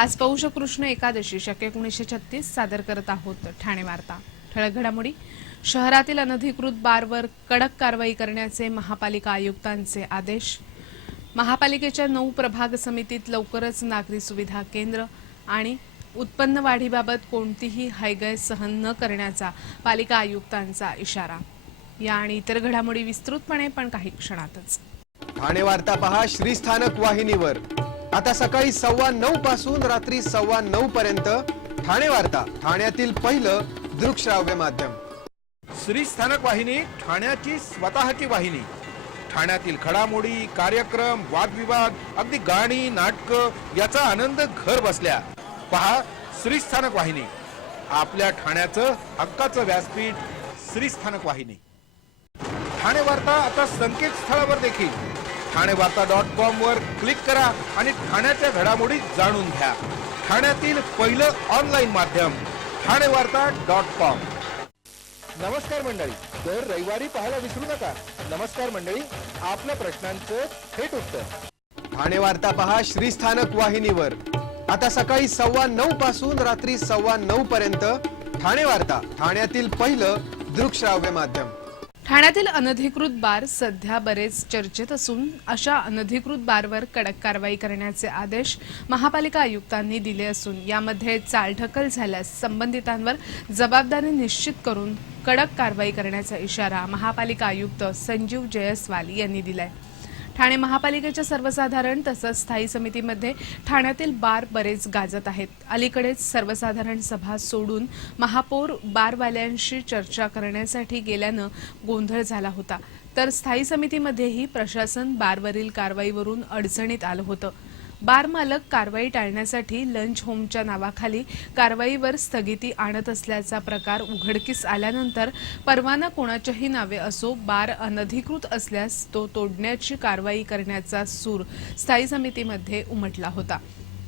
आज पौष कृष्ण एकादशी शके 1936 सादर करत आहोत ठाणे वार्ता। ठळक घडामोडी। शहरातील अनधिकृत बारवर कडक कारवाई करण्याचे महापालिका आयुक्तांचे आदेश। महापालिकेच्या 9 प्रभाग समितीत लवकरच नागरी सुविधा केंद्र आणि उत्पन्न वाढीबाबत कोणतीही हयगय सहन न करण्याचा पालिका आयुक्तांचा इशारा। या आणि इतर घडामोडी विस्तृतपणे पण काही क्षणातच। ठाणे वार्ता पहा श्रीस्थानक वाहिनीवर। आता सकाळी 9:15 पासून रात्री 9:15 पर्यंत ठाणे वार्ता, ठाण्यातील पहिलं दृकश्राव्य माध्यम। श्रीस्थानक वाहिनी ठाण्याची स्वतःची वाहिनी। ठाण्यातील घडामोडी, कार्यक्रम, वादविवाद, अगदी गाणी, नाटक याचा आनंद घर बसल्या पहा श्रीस्थानक वाहिनी। आपल्या ठाण्याचं हक्काचं व्यासपीठ श्रीस्थानक वाहिनी। ठाणे वार्ता आता संकेतस्थळावर देखील ठाणेवार्ता.com वर क्लिक करा आणि ठाण्याच्या घडामोडी जाणून घ्या। ठाण्यातील पहिलं ऑनलाईन माध्यम ठाणेवार्ता.com। नमस्कार मंडळी, दर रविवारी पाहायला विसरू नका। नमस्कार मंडळी, आपल्या प्रश्नांचं थेट उत्तर। ठाणे वार्ता पहा श्रीस्थानक वाहिनीवर। आता सकाळी 9:15 पासून रात्री 9:15 पर्यंत ठाणे वार्ता, ठाण्यातील पहिलं दृकश्राव्य माध्यम। ठाण्यातील अनधिकृत बार सध्या बरेच चर्चेत असून अशा अनधिकृत बारवर कडक कारवाई करण्याचे आदेश महापालिका आयुक्तांनी दिले असून यामध्ये चालढकल झाल्यास संबंधितांवर जबाबदारी निश्चित करून कडक कारवाई करण्याचा इशारा महापालिका आयुक्त संजीव जयस्वाल यांनी दिलाय। ठाणे महापालिकेच्या सर्वसाधारण तसंच स्थायी समितीमध्ये ठाण्यातील बार बरेच गाजत आहेत। अलीकडेच सर्वसाधारण सभा सोडून महापौर बारवाल्यांशी चर्चा करण्यासाठी गेल्यानं गोंधळ झाला होता, तर स्थायी समितीमध्येही प्रशासन बारवरील कारवाईवरून अडचणीत आलं होतं। बार मालक कारवाई टाळण्यासाठी लंच होमच्या नावाखाली कारवाईवर स्थगिती आणत असल्याचा प्रकार उघडकीस आल्यानंतर परवाना कोणाच्याही नावे असो, बार अनधिकृत असल्यास तो तोडण्याची कारवाई करण्याचा सूर स्थायी समितीमध्ये उमटला होता।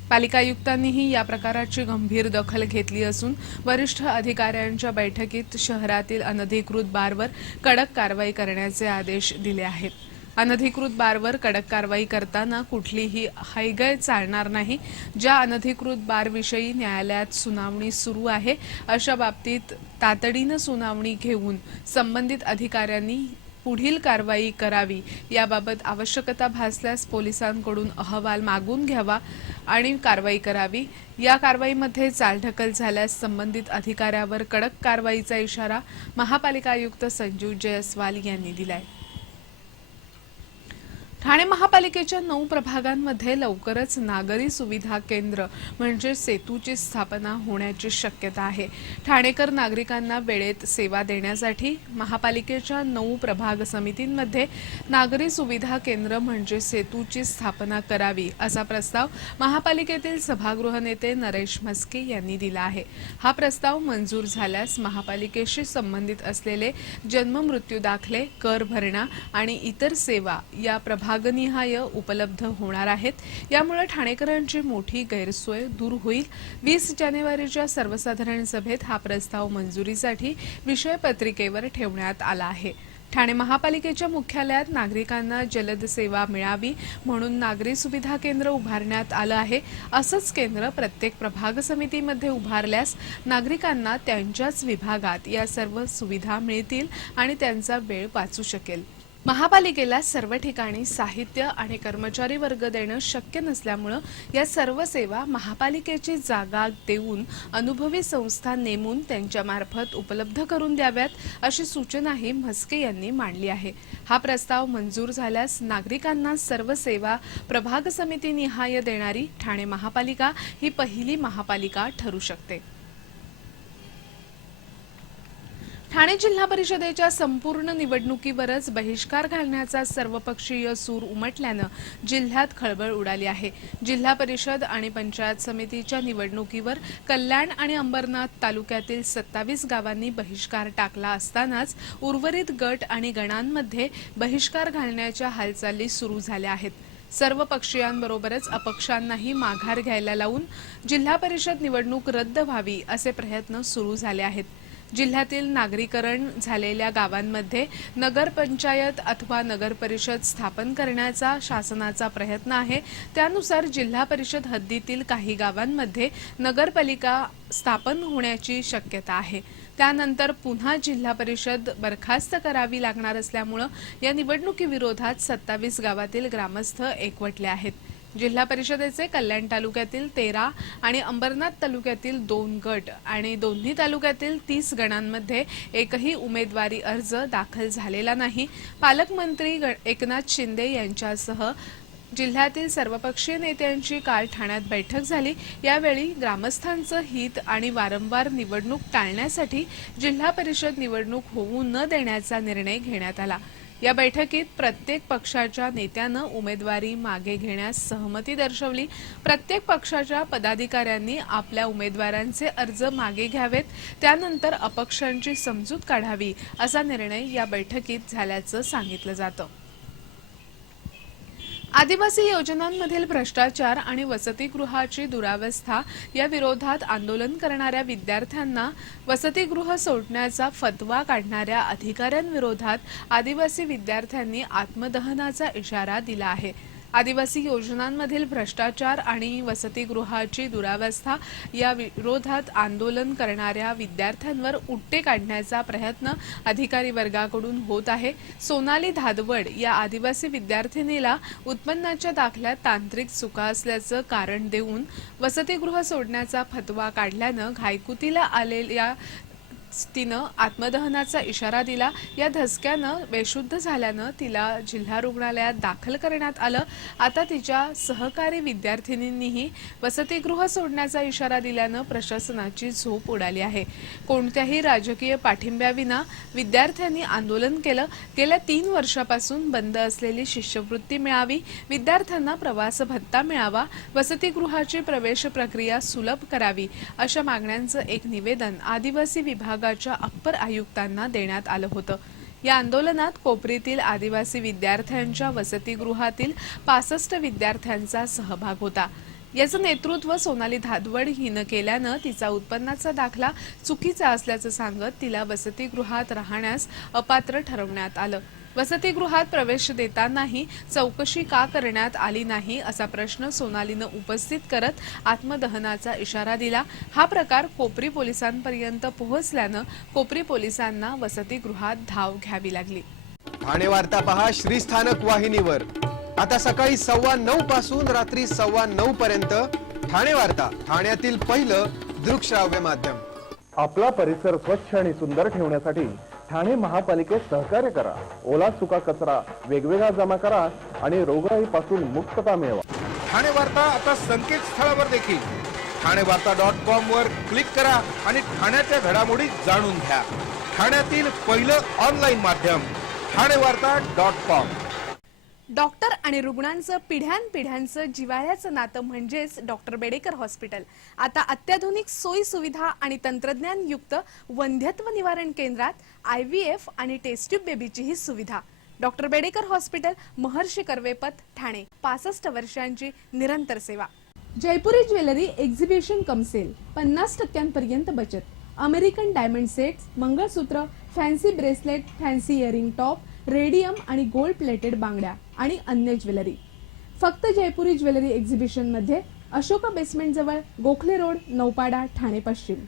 पालिका आयुक्तांनीही या प्रकाराची गंभीर दखल घेतली असून वरिष्ठ अधिकाऱ्यांच्या बैठकीत शहरातील अनधिकृत बारवर कडक कारवाई करण्याचे आदेश दिले आहेत। अनधिकृत बारवर कडक कारवाई करताना कुठलीही हयगय चालणार नाही। ज्या अनधिकृत बारविषयी न्यायालयात सुनावणी सुरू आहे अशा बाबतीत तातडीनं सुनावणी घेऊन संबंधित अधिकाऱ्यांनी पुढील कारवाई करावी। याबाबत आवश्यकता भासल्यास पोलिसांकडून अहवाल मागून घ्यावा आणि कारवाई करावी। या कारवाईमध्ये चालढकल झाल्यास संबंधित अधिकाऱ्यावर कडक कारवाईचा इशारा महापालिका आयुक्त संजीव जयस्वाल यांनी दिलाय। ठाणे महापालिकेच्या 9 प्रभागांमध्ये लवकरच नागरी सुविधा केंद्र म्हणजे सेतूची स्थापना होण्याची शक्यता आहे। ठाणेकर नागरिकांना वेळेत सेवा देण्यासाठी महापालिकेच्या 9 प्रभाग समितींमध्ये नागरी सुविधा केंद्र म्हणजे सेतूची स्थापना करावी असा प्रस्ताव महापालिकेतील सभागृह नेते नरेश म्हस्के यांनी दिला आहे। हा प्रस्ताव मंजूर झाल्यास महापालिकेशी संबंधित असलेले जन्म मृत्यू दाखले, कर भरणा आणि इतर सेवा या भागनिहाय उपलब्ध होणार आहेत। यामुळे ठाणेकरांची मोठी गैरसोय दूर होईल। 20 जानेवारीच्या सर्वसाधारण सभेत हा प्रस्ताव मंजुरीसाठी विषय पत्रिकेवर ठेवण्यात आला आहे। ठाणे महापालिकेच्या मुख्यालयात नागरिकांना जलद सेवा मिळावी म्हणून नागरी सुविधा केंद्र उभारण्यात आलं आहे। असंच केंद्र प्रत्येक प्रभाग समितीमध्ये उभारल्यास नागरिकांना त्यांच्याच विभागात या सर्व सुविधा मिळतील आणि त्यांचा वेळ वाचू शकेल। महापालिकेला सर्व ठिकाणी साहित्य आणि कर्मचारी वर्ग देणं शक्य नसल्यामुळे या सर्व सेवा महापालिकेची जागा देऊन अनुभवी संस्था नेमून त्यांच्यामार्फत उपलब्ध करून द्याव्यात अशी सूचनाही म्हस्के यांनी मांडली आहे। हा प्रस्ताव मंजूर झाल्यास नागरिकांना सर्व सेवा प्रभाग समितीनिहाय देणारी ठाणे महापालिका ही पहिली महापालिका ठरू शकते। ठाणे जिल्हा परिषदेच्या संपूर्ण निवडणुकीवरच बहिष्कार घालण्याचा सर्वपक्षीय सूर उमटल्यानं जिल्ह्यात खळबळ उडाली आहे। जिल्हा परिषद आणि पंचायत समितीच्या निवडणुकीवर कल्याण आणि अंबरनाथ तालुक्यातील 27 गावांनी बहिष्कार टाकला असतानाच उर्वरित गट आणि गणांमध्ये बहिष्कार घालण्याच्या हालचाली सुरू झाल्या आहेत। सर्व पक्षीयांबरोबरच अपक्षांनाही माघार घ्यायला लावून जिल्हा परिषद निवडणूक रद्द व्हावी असे प्रयत्न सुरू झाले आहेत। जिल्ह्यातील नागरीकरण झालेल्या गावांमध्ये नगरपंचायत अथवा नगरपरिषद स्थापन करण्याचा शासनाचा प्रयत्न आहे। त्यानुसार जिल्हा परिषद हद्दीतील काही गावांमध्ये नगरपालिका स्थापन होण्याची शक्यता आहे। त्यानंतर पुन्हा जिल्हा परिषद बरखास्त करावी लागणार असल्यामुळे या निवडणुकीविरोधात 27 गावातील ग्रामस्थ एकवटले आहेत। जिल्हा परिषदेचे कल्याण तालुक्यातील 13 आणि अंबरनाथ तालुक्यातील 2 गट आणि दोन्ही तालुक्यातील 30 गणांमध्ये एकही उमेदवारी अर्ज दाखल झालेला नाही। पालकमंत्री एकनाथ शिंदे यांच्यासह जिल्ह्यातील सर्वपक्षीय नेत्यांची काल ठाण्यात बैठक झाली। यावेळी ग्रामस्थांचं हित आणि वारंवार निवडणूक टाळण्यासाठी जिल्हा परिषद निवडणूक होऊ न देण्याचा निर्णय घेण्यात आला। या बैठकीत प्रत्येक पक्षाच्या नेत्यानं उमेदवारी मागे घेण्यास सहमती दर्शवली। प्रत्येक पक्षाच्या पदाधिकाऱ्यांनी आपल्या उमेदवारांचे अर्ज मागे घ्यावेत, त्यानंतर अपक्षांची समजूत काढावी असा निर्णय या बैठकीत झाल्याचं सांगितलं जातं। आदिवासी योजनांमधील भ्रष्टाचार आणि वसतिगृहाची दुरावस्था या विरोधात आंदोलन करणाऱ्या विद्यार्थ्यांना वसतिगृह सोडण्याचा फतवा काढणाऱ्या अधिकाऱ्यांविरोधात आदिवासी विद्यार्थ्यांनी आत्मदहनाचा इशारा दिला आहे। आदिवासी योजनांमधील भ्रष्टाचार आणि वसतिगृहाची दुरावस्था या विरोधात आंदोलन करणाऱ्या विद्यार्थ्यांवर उट्टे काढण्याचा प्रयत्न अधिकारी वर्गाकडून होत आहे। सोनाली धादवड या आदिवासी विद्यार्थिनीला उत्पन्नाच्या दाखल्यात तांत्रिक चुका असल्याचं कारण देऊन वसतिगृह सोडण्याचा फतवा काढल्यानं घायकुतीला आलेल्या तिनं आत्मदहनाचा इशारा दिला। या धसक्यानं बेशुद्ध झाल्यानं तिला जिल्हा रुग्णालयात दाखल करण्यात आलं। आता तिच्या सहकारी विद्यार्थिनींनीही वसतिगृह सोडण्याचा इशारा दिल्यानं प्रशासनाची झोप उडाली आहे। कोणत्याही राजकीय पाठिंब्याविना विद्यार्थ्यांनी आंदोलन केलं। गेल्या 3 वर्षापासून बंद असलेली शिष्यवृत्ती मिळावी, विद्यार्थ्यांना प्रवास भत्ता मिळावा, वसतिगृहाची प्रवेश प्रक्रिया सुलभ करावी अशा मागण्यांचं एक निवेदन आदिवासी विभागाच्या अप्पर आयुक्तांना देण्यात आलं होतं। या आंदोलनात कोपरीतील आदिवासी विद्यार्थ्यांच्या वसतिगृहातील 65 विद्यार्थ्यांचा सहभाग होता। याचं नेतृत्व सोनाली धादवड हिनं केल्यानं तिचा उत्पन्नाचा दाखला चुकीचा असल्याचं सांगत तिला वसतिगृहात राहण्यास अपात्र ठरवण्यात आलं। वसतिगृहात प्रवेश देतानाही चौकशी का करण्यात आली नाही असा प्रश्न सोनालीनं उपस्थित करत आत्मदहनाचा इशारा दिला। हा प्रकार कोपरी पोलिसांपर्यंत पोहोचल्यानं कोपरी पोलिसांना वसतिगृहात धाव घ्यावी लागली। ठाणे वार्ता पहा श्रीस्थानक वाहिनीवर। आता सकाळी 9:15 पासून रात्री 9:15 पर्यंत ठाणे वार्ता, ठाण्यातील पहिलं दृकश्राव्य माध्यम। आपला परिसर स्वच्छ आणि सुंदर ठेवण्यासाठी ठाणे महापालिकेत सहकार्य करा। ओला सुका कचरा वेगवेगळा जमा करा आणि रोगराईपासून मुक्तता मिळवा। ठाणे वार्ता आता संकेतस्थळावर देखील ठाणेवार्ता.com वर क्लिक करा आणि ठाण्याच्या घडामोडी जाणून घ्या। ठाण्यातील पहिलं ऑनलाईन माध्यम ठाणेवार्ता.com। डॉक्टर आणि रुग्णांचं पिढ्यानपिढ्यांचं जिव्हाळ्याचं नातं म्हणजेच डॉक्टर बेडेकर हॉस्पिटल आता अत्याधुनिक सोयी सुविधा आणि तंत्रज्ञानयुक्त वंध्यत्व निवारण केंद्रात IVF आणि टेस्ट ट्यूब बेबीचीही सुविधा। डॉक्टर बेडेकर हॉस्पिटल, महर्षी कर्वेपथ, ठाणे। 65 वर्षांची निरंतर सेवा। जयपुरी ज्वेलरी एक्झिबिशन कमसेल, 50% बचत। American diamond sets, mangalsutra, fancy bracelet, fancy earring top, radium आणि गोल्ड प्लेटेड बांगड्या आणि अन्य ज्वेलरी फक्त जयपुरी ज्वेलरी एक्झिबिशन मध्ये, अशोका बेसमेंट जवळ, गोखले रोड, नौपाडा, ठाणे पश्चिम।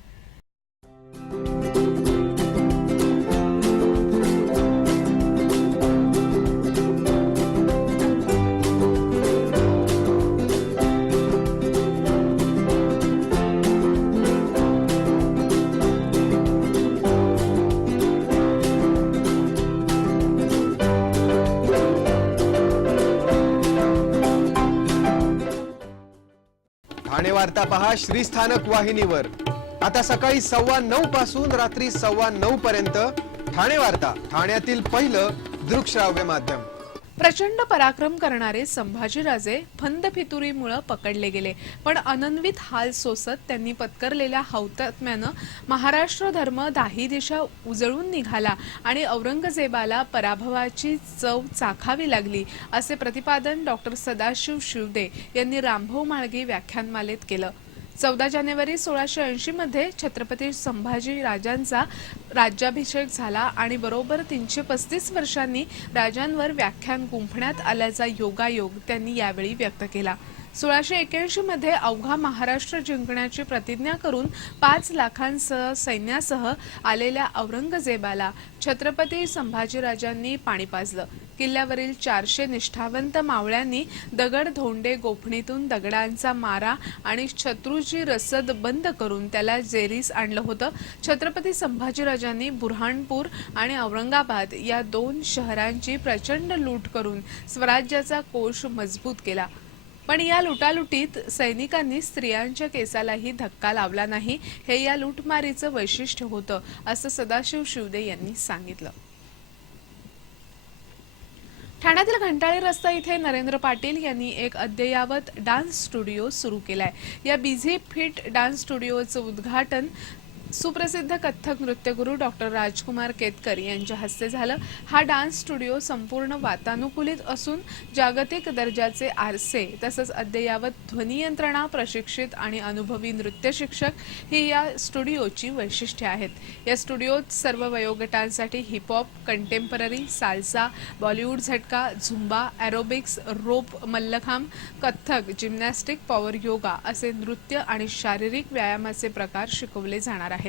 ठाणे वार्ता पहा श्रीस्थानक वाहिनीवर। आता सकाळी 9:15 पासून रात्री 9:15 पर्यंत ठाणे वार्ता, ठाण्यातील पहिलं दृकश्राव्य माध्यम। प्रचंड पराक्रम करणारे संभाजीराजे फंदफितुरीमुळे पकडले गेले, पण अनन्वित हाल सोसत त्यांनी पत्करलेल्या हौतात्म्यानं महाराष्ट्र धर्म दाही दिशा उजळून निघाला आणि औरंगजेबाला पराभवाची चव चाखावी लागली, असे प्रतिपादन डॉक्टर सदाशिव शिवदे यांनी रामभाऊ म्हाळगी व्याख्यानमालेत केलं। 14 जानेवारी 1680 मध्ये छत्रपती संभाजी राजांचा राज्याभिषेक झाला आणि बरोबर 335 वर्षांनी राजांवर व्याख्यान गुंफण्यात आल्याचा योगायोग त्यांनी यावेळी व्यक्त केला. 1681 मध्ये अवघा महाराष्ट्र जिंकण्याची प्रतिज्ञा करून 5 लाखांसह सैन्यासह आलेल्या औरंगजेबाला छत्रपती संभाजीराजांनी पाणी पाजलं. किल्ल्यावरील 400 निष्ठावंत मावळ्यांनी दगड धोंडे गोफणीतून दगडांचा मारा आणि शत्रूची रसद बंद करून त्याला जेरीस आणलं होतं. छत्रपती संभाजीराजांनी बुरहाणपूर आणि औरंगाबाद या 2 शहरांची प्रचंड लूट करून स्वराज्याचा कोश मजबूत केला. पण या लुटालुटीत सैनिकांनी स्त्रियांच्या केसालाही धक्का लावला नाही. हे या लूटमारीचं वैशिष्ट्य होतं, असं सदाशिव शिवदे यांनी सांगितलं. ठाण्यातील घंटाळी रस्ता इथे नरेंद्र पाटील यांनी एक अद्ययावत डान्स स्टुडिओ सुरू केलाय. या बिझी फिट डान्स स्टुडिओचं उद्घाटन सुप्रसिद्ध कथ्थक नृत्यगुरू डॉक्टर राजकुमार केतकर यांच्या हस्ते झालं. हा डान्स स्टुडिओ संपूर्ण वातानुकूलित असून जागतिक दर्जाचे आरसे तसंच अद्ययावत ध्वनियंत्रणा, प्रशिक्षित आणि अनुभवी नृत्य शिक्षक ही या स्टुडिओची वैशिष्ट्ये आहेत. या स्टुडिओत सर्व वयोगटांसाठी हिपहॉप, कंटेम्पररी, साल्सा, बॉलिवूड झटका, झुंबा, एरोबिक्स, रोप, मल्लखांब, कथ्थक, जिम्नॅस्टिक, पॉवर योगा असे नृत्य आणि शारीरिक व्यायामाचे प्रकार शिकवले जाणार आहेत.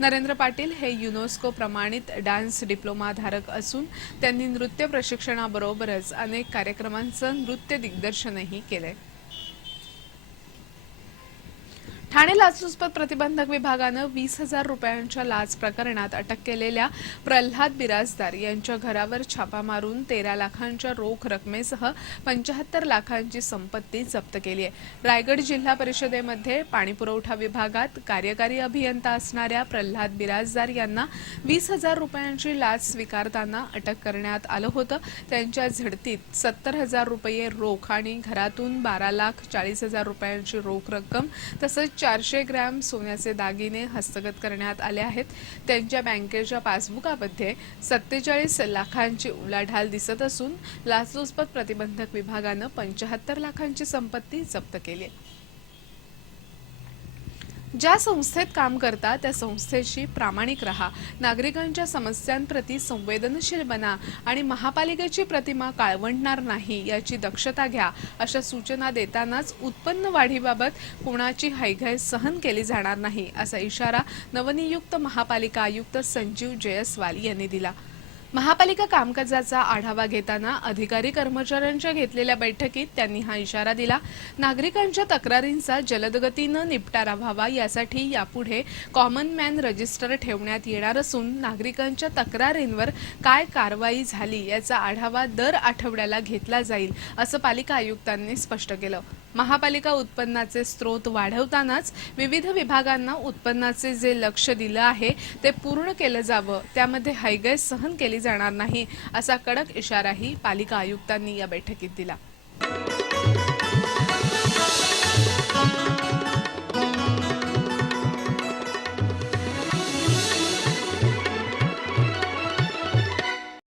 नरेंद्र पाटील हे युनेस्को प्रमाणित डान्स डिप्लोमा धारक असून त्यांनी नृत्य प्रशिक्षणाबरोबरच अनेक कार्यक्रमांचं नृत्य दिग्दर्शनही केलंय. ठाणे लाचलुचपत प्रतिबंधक विभागानं 20,000 रुपयांच्या लाच प्रकरणात अटक केलेल्या प्रल्हाद बिराजदार यांच्या घरावर छापा मारून 13 लाखांच्या रोख रकमेसह 75 लाखांची संपत्ती जप्त केली आहे. रायगड जिल्हा परिषदेमध्ये पाणीपुरवठा विभागात कार्यकारी अभियंता असणाऱ्या प्रल्हाद बिराजदार यांना 20,000 रुपयांची लाच स्वीकारताना अटक करण्यात आलं होतं. त्यांच्या झडतीत 70,000 रुपये रोख आणि घरातून 12,40,000 रुपयांची रोख रक्कम तसंच 400 ग्रॅम सोन्याचे दागिने हस्तगत करण्यात आले आहेत. त्यांच्या बँकेच्या पासबुकामध्ये 47 लाखांची उलाढाल दिसत असून लाचलुचपत प्रतिबंधक विभागानं 75 लाखांची संपत्ती जप्त केली आहे. ज्या संस्थेत काम करता त्या संस्थेशी प्रामाणिक रहा, नागरिकांच्या समस्यांप्रती संवेदनशील बना आणि महापालिकेची प्रतिमा काळवंडणार नाही याची दक्षता घ्या, अशा सूचना देतानाच उत्पन्न वाढीबाबत कोणाची हयगय सहन केली जाणार नाही, असा इशारा नवनियुक्त महापालिका आयुक्त संजीव जयस्वाल यांनी दिला. महापालिका कामकाजाचा आढावा घेताना अधिकारी कर्मचाऱ्यांच्या घेतलेल्या बैठकीत त्यांनी हा इशारा दिला. नागरिकांच्या तक्रारींचा जलदगतीनं निपटारा व्हावा यासाठी यापुढे कॉमन मॅन रजिस्टर ठेवण्यात येणार असून नागरिकांच्या तक्रारींवर काय कारवाई झाली याचा आढावा दर आठवड्याला घेतला जाईल, असं पालिका आयुक्तांनी स्पष्ट केलं. महापालिका उत्पन्नाचे स्रोत वाढवतानाच विविध विभागांना उत्पन्नाचे जे लक्ष्य दिलं आहे ते पूर्ण केलं जावं, त्यामध्ये हयगय सहन केली जाणार नाही, असा कडक इशाराही पालिका आयुक्तांनी या बैठकीत दिला.